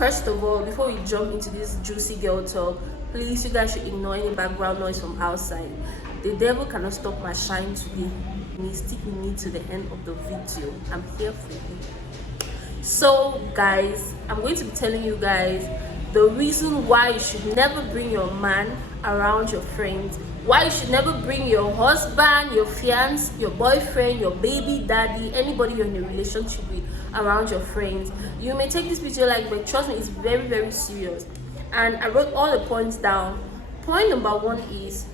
First of all, before we jump into this juicy girl talk, please, you guys should ignore any background noise from outside. The devil cannot stop my shine today. Stick with me to the end of the video. I'm here for you. So guys, I'm going to be telling you guys the reason why you should never bring your man around your friends, why you should never bring your husband, your fiance, your boyfriend, your baby daddy, anybody you're in a relationship with around your friends. You may take this video like, but trust me, it's very, very serious. And I wrote all the points down. Point number one is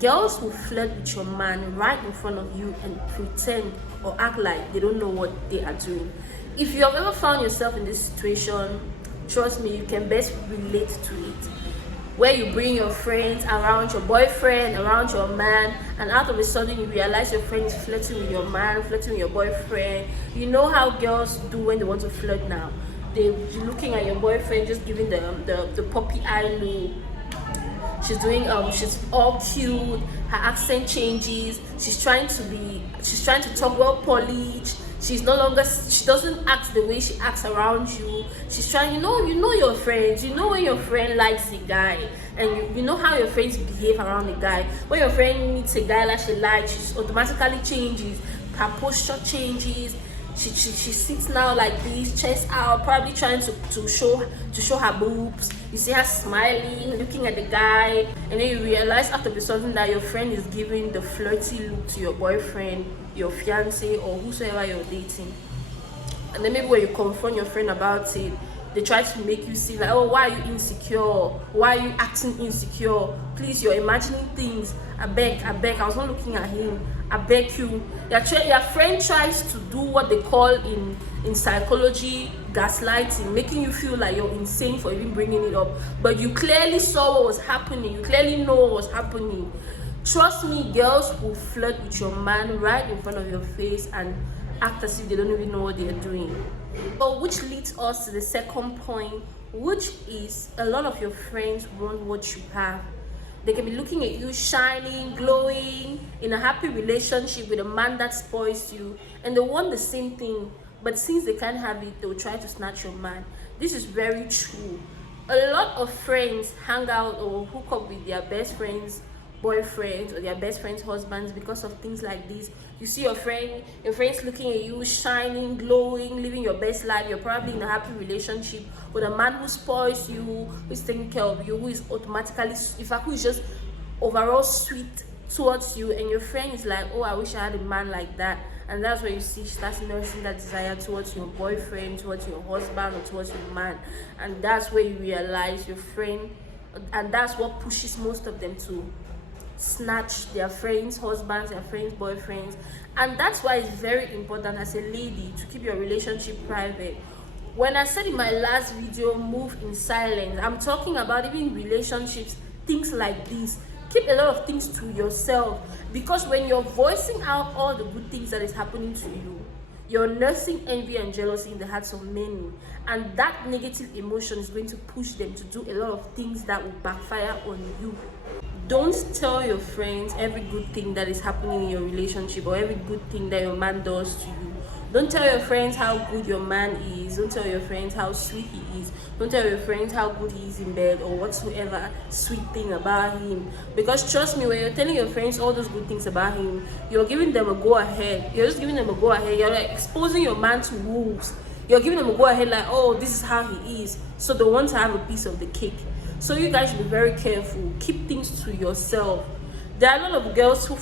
girls will flirt with your man right in front of you and pretend or act like they don't know what they are doing. If you have ever found yourself in this situation, trust me, you can best relate to it. Where you bring your friends around your boyfriend, around your man, and out of a sudden you realize your friend is flirting with your man, flirting with your boyfriend. You know how girls do when they want to flirt now. They're looking at your boyfriend, just giving the puppy eye look. She's doing she's all cute, her accent changes, she's trying to talk well polished. She doesn't act the way she acts around you. She's trying, you know your friends, you know when your friend likes a guy, and you know how your friends behave around a guy. When your friend meets a guy that she likes, she automatically changes, her posture changes. She sits now like this, chest out, probably trying to show her boobs. You see her smiling, looking at the guy, and then you realize after a sudden that your friend is giving the flirty look to your boyfriend, your fiance, or whosoever you're dating. And then maybe when you confront your friend about it, they try to make you see like, oh, why are you insecure? Why are you acting insecure? Please, you're imagining things. I beg, I was not looking at him. I beg you. Your friend tries to do what they call in psychology gaslighting, making you feel like you're insane for even bringing it up. But you clearly saw what was happening. You clearly know what was happening. Trust me, girls will flirt with your man right in front of your face and act as if they don't even know what they're doing. But which leads us to the second point, which is a lot of your friends want what you have. They can be looking at you shining, glowing, in a happy relationship with a man that spoils you, and they want the same thing, but since they can't have it, they will try to snatch your man. This is very true. A lot of friends hang out or hook up with their best friends' boyfriends or their best friends' husbands because of things like this. You see your friend's looking at you, shining, glowing, living your best life. You're probably in a happy relationship with a man who spoils you, who's taking care of you, who is automatically, in fact, who is just overall sweet towards you, and your friend is like, oh, I wish I had a man like that. And that's where you see she starts nursing that desire towards your boyfriend, towards your husband, or towards your man. And that's where you realize your friend, and that's what pushes most of them to snatch their friends' husbands, their friends' boyfriends. And that's why it's very important as a lady to keep your relationship private. When I said in my last video, move in silence, I'm talking about even relationships, things like this. Keep a lot of things to yourself, because when you're voicing out all the good things that is happening to you, you're nursing envy and jealousy in the hearts of many, and that negative emotion is going to push them to do a lot of things that will backfire on you. Don't tell your friends every good thing that is happening in your relationship or every good thing that your man does to you. Don't tell your friends how good your man is. Don't tell your friends how sweet he is. Don't tell your friends how good he is in bed or whatsoever sweet thing about him. Because trust me, when you're telling your friends all those good things about him, you're giving them a go ahead. You're just giving them a go ahead. You're like exposing your man to wolves. You're giving them a go ahead like, oh, this is how he is. So they want to have a piece of the cake. So you guys should be very careful. Keep things to yourself. There are a lot of girls who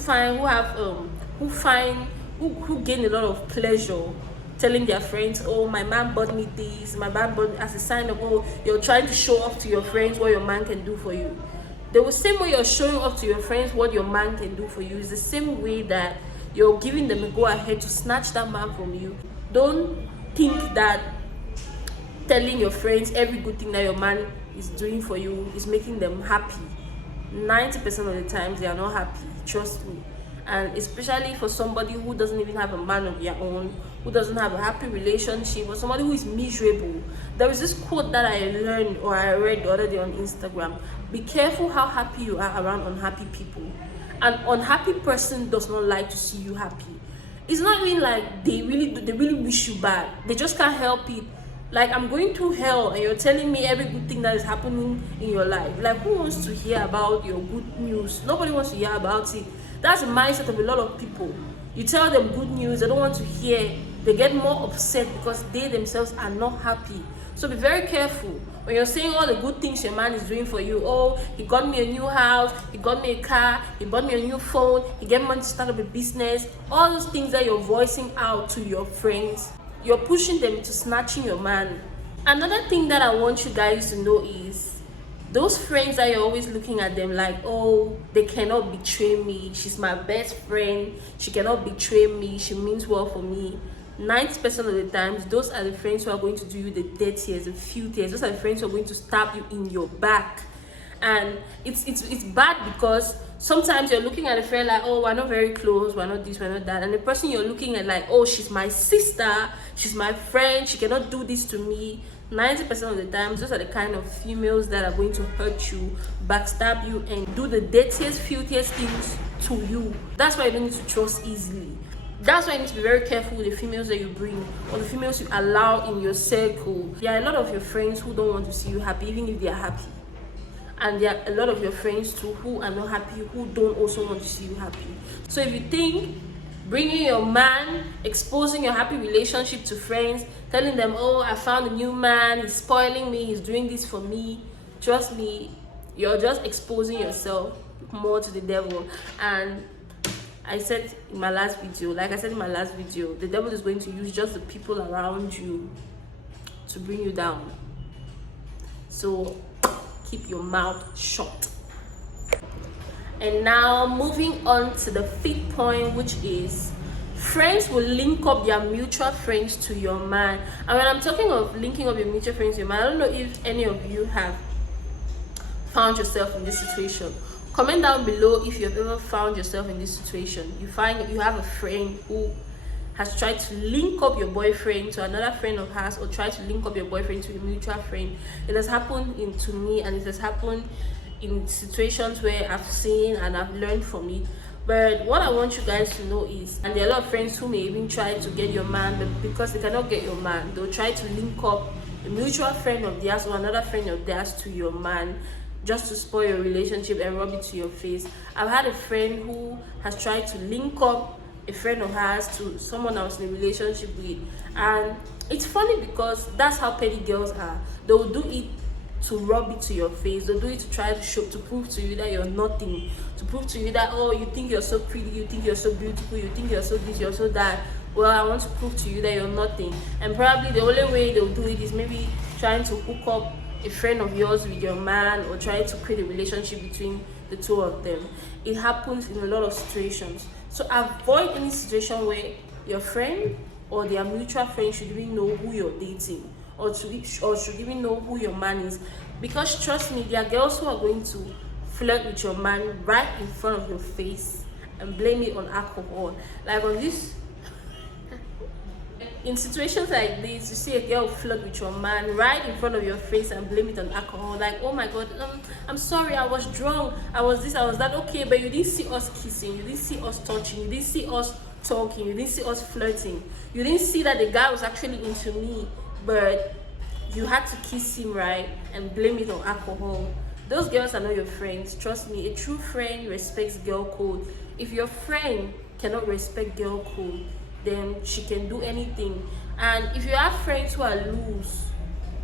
gain a lot of pleasure telling their friends, oh, my man bought me this, my man bought me, as a sign of, oh, you're trying to show off to your friends what your man can do for you. The same way you're showing off to your friends what your man can do for you is the same way that you're giving them a go ahead to snatch that man from you. Don't think that telling your friends every good thing that your man is doing for you is making them happy. 90% of the times they are not happy, trust me. And especially for somebody who doesn't even have a man of their own, who doesn't have a happy relationship, or somebody who is miserable. There is this quote that I learned or I read the other day on Instagram: be careful how happy you are around unhappy people. An unhappy person does not like to see you happy. It's not even like they really wish you bad. They just can't help it. Like, I'm going through hell and you're telling me every good thing that is happening in your life. Like, who wants to hear about your good news? Nobody wants to hear about it. That's the mindset of a lot of people. You tell them good news, they don't want to hear. They get more upset because they themselves are not happy. So be very careful when you're saying all the good things your man is doing for you. Oh, he got me a new house, he got me a car, he bought me a new phone, he gave me money to start up a business. All those things that you're voicing out to your friends, you're pushing them into snatching your man. Another thing that I want you guys to know is those friends that you're always looking at them like, oh, they cannot betray me, she's my best friend, she cannot betray me, she means well for me. 90% of the times, those are the friends who are going to do you the dirtiest, the filthiest. Those are the friends who are going to stab you in your back. And it's bad because sometimes you're looking at a friend like, oh, we're not very close, we're not this, we're not that. And the person you're looking at like, oh, she's my sister, she's my friend, she cannot do this to me. 90% of the times, those are the kind of females that are going to hurt you, backstab you, and do the dirtiest, filthiest things to you. That's why you don't need to trust easily. That's why you need to be very careful with the females that you bring or the females you allow in your circle. There are a lot of your friends who don't want to see you happy, even if they are happy. And there are a lot of your friends too who are not happy, who don't also want to see you happy. So if you think bringing your man, exposing your happy relationship to friends, telling them, oh, I found a new man, he's spoiling me, he's doing this for me, trust me, you're just exposing yourself more to the devil. And I said in my last video, the devil is going to use just the people around you to bring you down. So keep your mouth shut. And now moving on to the fifth point, which is friends will link up their mutual friends to your man. And when I'm talking of linking up your mutual friends to your man, I don't know if any of you have found yourself in this situation. Comment down below if you've ever found yourself in this situation. You find you have a friend who has tried to link up your boyfriend to another friend of hers, or try to link up your boyfriend to a mutual friend. It has happened to me, and it has happened in situations where I've seen and I've learned from it. But what I want you guys to know is, and there are a lot of friends who may even try to get your man, but because they cannot get your man, they'll try to link up a mutual friend of theirs or another friend of theirs to your man, just to spoil your relationship and rub it to your face. I've had a friend who has tried to link up a friend of hers to someone I was in a relationship with, and it's funny because that's how petty girls are. They'll do it to rub it to your face. They'll do it to try to prove to you that you're nothing, to prove to you that, oh, you think you're so pretty, you think you're so beautiful, you think you're so this, you're so that. Well, I want to prove to you that you're nothing. And probably the only way they'll do it is maybe trying to hook up a friend of yours with your man, or trying to create a relationship between the two of them. It happens in a lot of situations. So avoid any situation where your friend or their mutual friend should even know who you're dating, or should even know who your man is. Because trust me, there are girls who are going to flirt with your man right in front of your face and blame it on alcohol. Like on this, in situations like this, you see a girl flirt with your man right in front of your face and blame it on alcohol. Like, oh my god, I'm sorry, I was drunk, I was this, I was that. Okay, but you didn't see us kissing, you didn't see us touching, you didn't see us talking, you didn't see us flirting, you didn't see that the guy was actually into me, but you had to kiss him, right, and blame it on alcohol. Those girls are not your friends. Trust me, a true friend respects girl code. If your friend cannot respect girl code, then she can do anything. And if you have friends who are loose,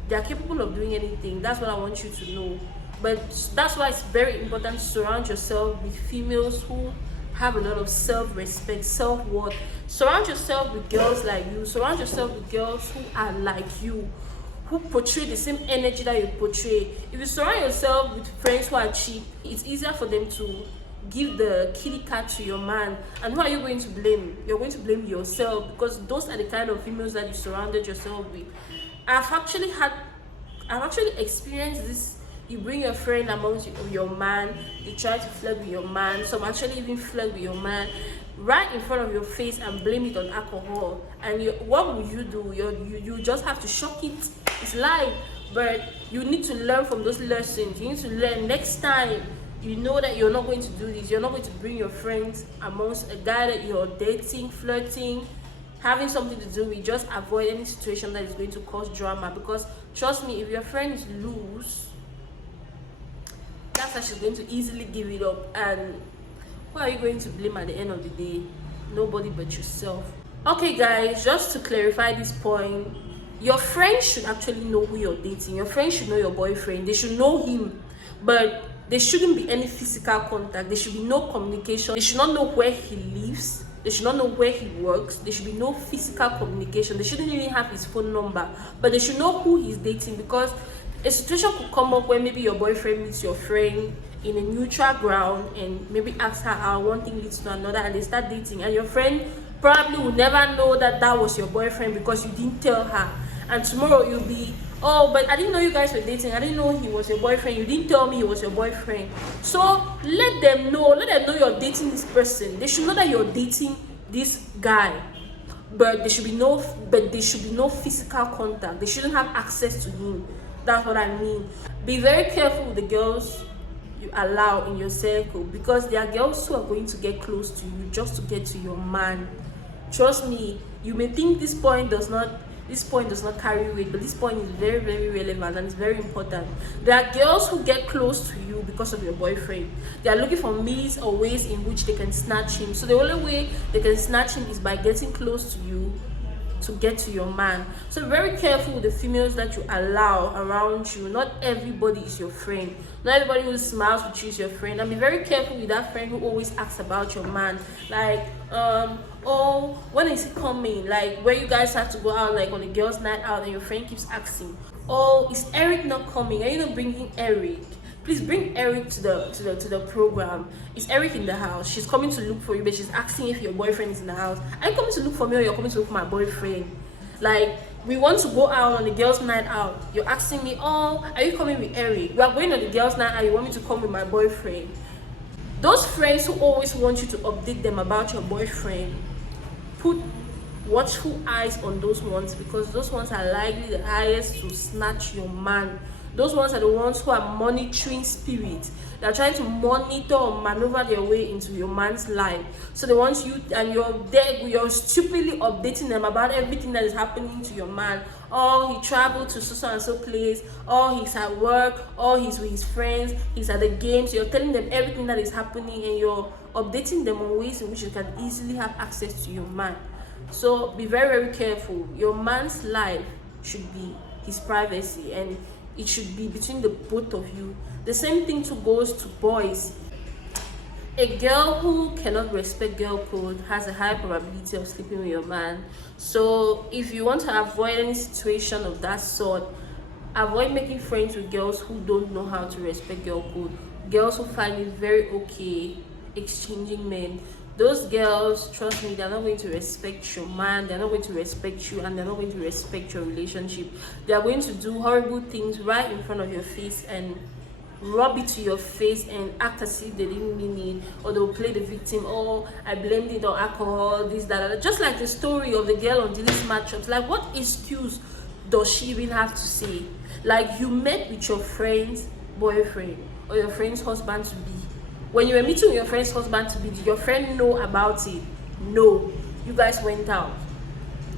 they are capable of doing anything. That's what I want you to know. But that's why it's very important to surround yourself with females who have a lot of self-respect, self-worth. Surround yourself with girls like you. Surround yourself with girls who are like you, who portray the same energy that you portray. If you surround yourself with friends who are cheap, it's easier for them to give the kitty cat to your man. And who are you going to blame? You're going to blame yourself, because those are the kind of females that you surrounded yourself with. I've actually experienced this. You bring your friend amongst your man, you try to flirt with your man, some actually even flirt with your man right in front of your face and blame it on alcohol. And what will you do? You just have to shock it. It's life. But you need to learn from those lessons. You need to learn next time. You know that you're not going to do this. You're not going to bring your friends amongst a guy that you're dating, flirting. having something to do with, just avoid any situation that is going to cause drama. Because trust me, if your friend is loose, that's how she's going to easily give it up. And who are you going to blame at the end of the day? Nobody but yourself. Okay guys, just to clarify this point, your friend should actually know who you're dating. Your friend should know your boyfriend. They should know him, but there shouldn't be any physical contact. There should be no communication. They should not know where he lives. They should not know where he works. There should be no physical communication. They shouldn't even have his phone number, but they should know who he's dating. Because a situation could come up where maybe your boyfriend meets your friend in a neutral ground and maybe asks her out, one thing leads to another, and they start dating, and your friend probably will never know that that was your boyfriend because you didn't tell her. And tomorrow you'll be, oh, but I didn't know you guys were dating. I didn't know he was your boyfriend. You didn't tell me he was your boyfriend. So let them know you're dating this person. They should know that you're dating this guy. But there should be no physical contact. They shouldn't have access to him. That's what I mean. Be very careful with the girls you allow in your circle, because there are girls who are going to get close to you just to get to your man. Trust me, you may think this point does not carry weight, but this point is very, very relevant and it's very important. There are girls who get close to you because of your boyfriend. They are looking for means or ways in which they can snatch him. So the only way they can snatch him is by getting close to you to get to your man. So be very careful with the females that you allow around you. Not everybody is your friend. Not everybody who smiles with you is your friend. And be very careful with that friend who always asks about your man. Like, oh, when is he coming? Like, where you guys have to go out, like on a girls' night out, and your friend keeps asking, oh, is Eric not coming? Are you not bringing Eric? Please bring Eric to the program. Is Eric in the house? She's coming to look for you, but she's asking if your boyfriend is in the house. Are you coming to look for me, or you're coming to look for my boyfriend? Like, we want to go out on the girls' night out. You're asking me, oh, are you coming with Eric? We are going on the girls' night out. You want me to come with my boyfriend? Those friends who always want you to update them about your boyfriend, put watchful eyes on those ones, because those ones are likely the highest to snatch your man. Those ones are the ones who are monitoring spirits. They're trying to monitor or maneuver their way into your man's life. So the ones you're stupidly updating them about everything that is happening to your man. Oh, he traveled to so and so place. Oh, he's at work. Oh, he's with his friends. He's at the games. You're telling them everything that is happening, and you're updating them on ways in which you can easily have access to your man. So be very, very careful. Your man's life should be his privacy, and it should be between the both of you. The same thing too goes to boys. A girl who cannot respect girl code has a high probability of sleeping with your man. So if you want to avoid any situation of that sort, avoid making friends with girls who don't know how to respect girl code. Girls who find it very okay exchanging men. Those girls, trust me, they're not going to respect your man, they're not going to respect you, and they're not going to respect your relationship. They are going to do horrible things right in front of your face and rub it to your face and act as if they didn't mean it, or they'll play the victim. Oh, I blamed it on alcohol, this, that. Just like the story of the girl on Dilly's matchups. Like, what excuse does she even have to say? Like, you met with your friend's boyfriend or your friend's husband to be. When you were meeting with your friend's husband to be, did your friend know about it? No. You guys went out.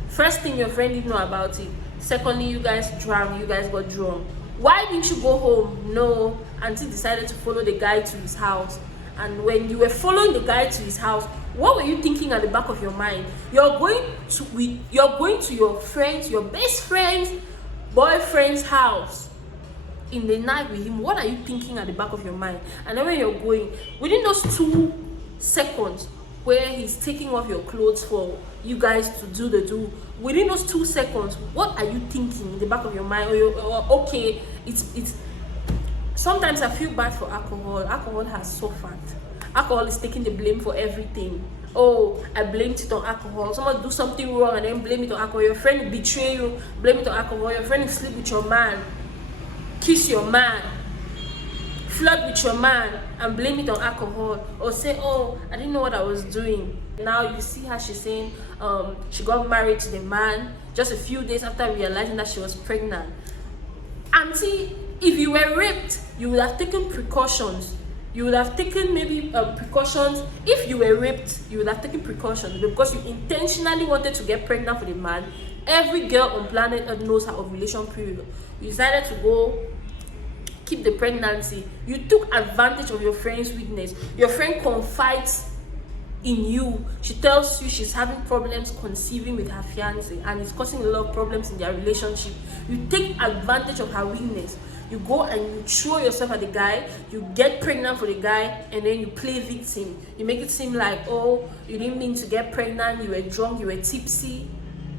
First thing, your friend didn't know about it. Secondly, you guys drank, you guys got drunk. Why didn't you go home? No. Auntie decided to follow the guy to his house. And when you were following the guy to his house, what were you thinking at the back of your mind? You're going to your friend's, your best friend's boyfriend's house in the night with him. What are you thinking at the back of your mind? And then when you're going, within those 2 seconds where he's taking off your clothes for you guys to do the do, within those 2 seconds, what are you thinking in the back of your mind? Okay, it's sometimes I feel bad for alcohol. Alcohol has suffered. Alcohol is taking the blame for everything. Oh, I blamed it on alcohol. Someone do something wrong and then blame it on alcohol. Your friend will betray you, blame it on alcohol. Your friend will sleep with your man, kiss your man, flirt with your man, and blame it on alcohol. Or say, oh, I didn't know what I was doing. Now you see how she's saying she got married to the man just a few days after realizing that she was pregnant. Auntie, if you were raped, you would have taken precautions. You would have taken maybe precautions. If you were raped, you would have taken precautions because you intentionally wanted to get pregnant for the man. Every girl on planet Earth knows her ovulation period. You decided to go keep the pregnancy. You took advantage of your friend's weakness. Your friend confides in you. She tells you she's having problems conceiving with her fiance and it's causing a lot of problems in their relationship. You take advantage of her weakness. You go and you throw yourself at the guy, you get pregnant for the guy, and then you play victim. You make it seem like, oh, you didn't mean to get pregnant, you were drunk, you were tipsy,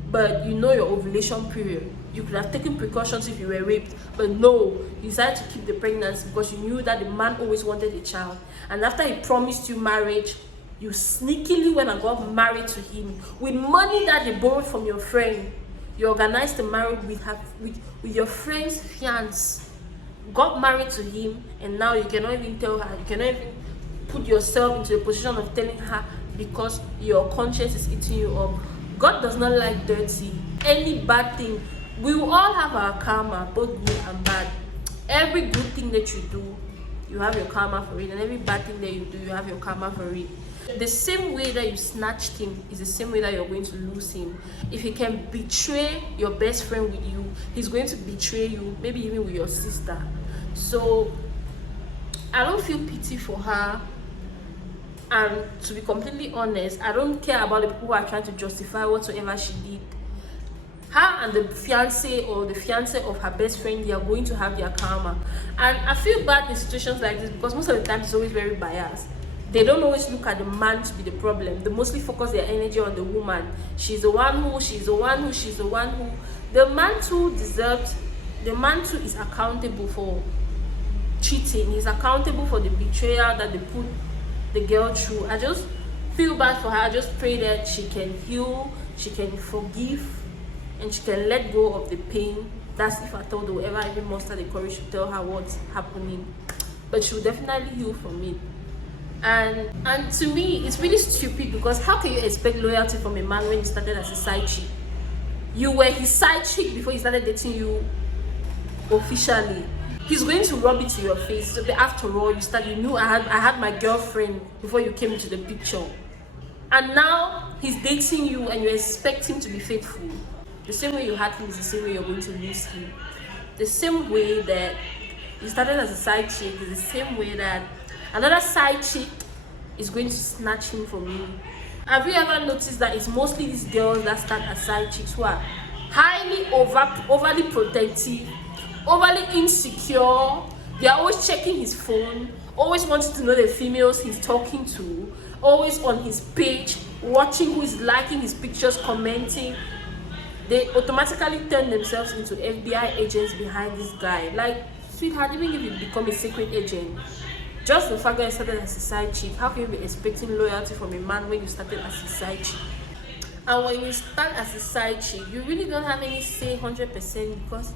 but you know your ovulation period. You could have taken precautions if you were raped, but no, you decided to keep the pregnancy because you knew that the man always wanted a child. And after he promised you marriage, you sneakily went and got married to him with money that he borrowed from your friend. You organized the marriage with your friend's fiance. Got married to him, and now you cannot even tell her, you cannot even put yourself into the position of telling her because your conscience is eating you up. God does not like dirty. Any bad thing, we will all have our karma, both good and bad. Every good thing that you do, you have your karma for it, and every bad thing that you do, you have your karma for it. The same way that you snatched him is the same way that you're going to lose him. If he can betray your best friend with you, he's going to betray you, maybe even with your sister. So I don't feel pity for her, and to be completely honest, I don't care about the people who are trying to justify whatsoever she did. Her and the fiance or the fiance of her best friend, they are going to have their karma. And I feel bad in situations like this because most of the time it's always very biased. They don't always look at the man to be the problem. They mostly focus their energy on the woman. She's the one who. The man too deserved. The man too is accountable for cheating. He's accountable for the betrayal that they put the girl through. I just feel bad for her. I just pray that she can heal, she can forgive, and she can let go of the pain. That's if I thought they will ever even muster the courage to tell her what's happening. But she will definitely heal from it. And to me, it's really stupid because how can you expect loyalty from a man when you started as a side chick? You were his side chick before he started dating you officially. He's going to rub it to your face. So after all, you knew I had my girlfriend before you came into the picture. And now he's dating you and you expect him to be faithful. The same way you had him is the same way you're going to lose him. The same way that you started as a side chick is the same way that another side chick is going to snatch him from you. Have you ever noticed that it's mostly these girls that start as side chicks who are highly overly protective, overly insecure? They're always checking his phone, always wanting to know the females he's talking to, always on his page, watching who is liking his pictures, commenting. They automatically turn themselves into FBI agents behind this guy. Like, sweetheart, even if you become a secret agent, just the fact that you started as a side chick, how can you be expecting loyalty from a man when you started as a side chick? And when you start as a side chick, you really don't have any say 100% because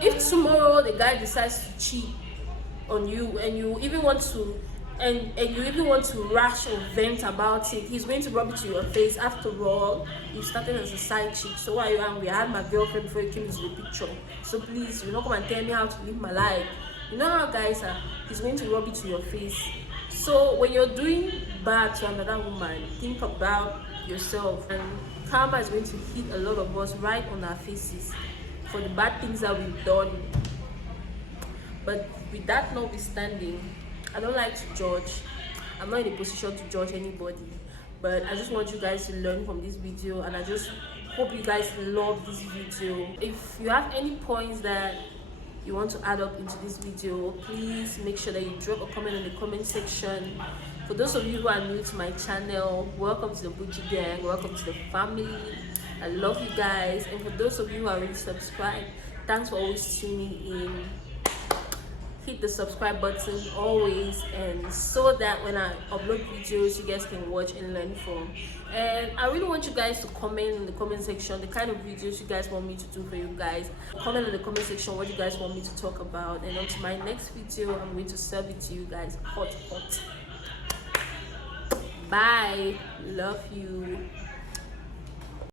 if tomorrow the guy decides to cheat on you and you even want to rash or vent about it, he's going to rub it to your face. After all, you started as a side chick, so why are you angry? I had my girlfriend before you came into the picture, so please, you're not come and tell me how to live my life. You know how guys are. He's going to rub it to your face. So when you're doing bad to another woman, think about yourself, and karma is going to hit a lot of us right on our faces for the bad things that we've done. But with that notwithstanding, I don't like to judge. I'm not in a position to judge anybody, but I just want you guys to learn from this video, and I just hope you guys love this video. If you have any points that you want to add up into this video, please make sure that you drop a comment in the comment section. For those of you who are new to my channel, welcome to the Bougie Gang, welcome to the family. I love you guys. And for those of you who are already subscribed, thanks for always tuning in. Hit the subscribe button always, and so that when I upload videos, you guys can watch and learn from. And I really want you guys to comment in the comment section the kind of videos you guys want me to do for you guys. Comment in the comment section what you guys want me to talk about, and on to my next video, I'm going to serve it to you guys hot. Bye. Love you.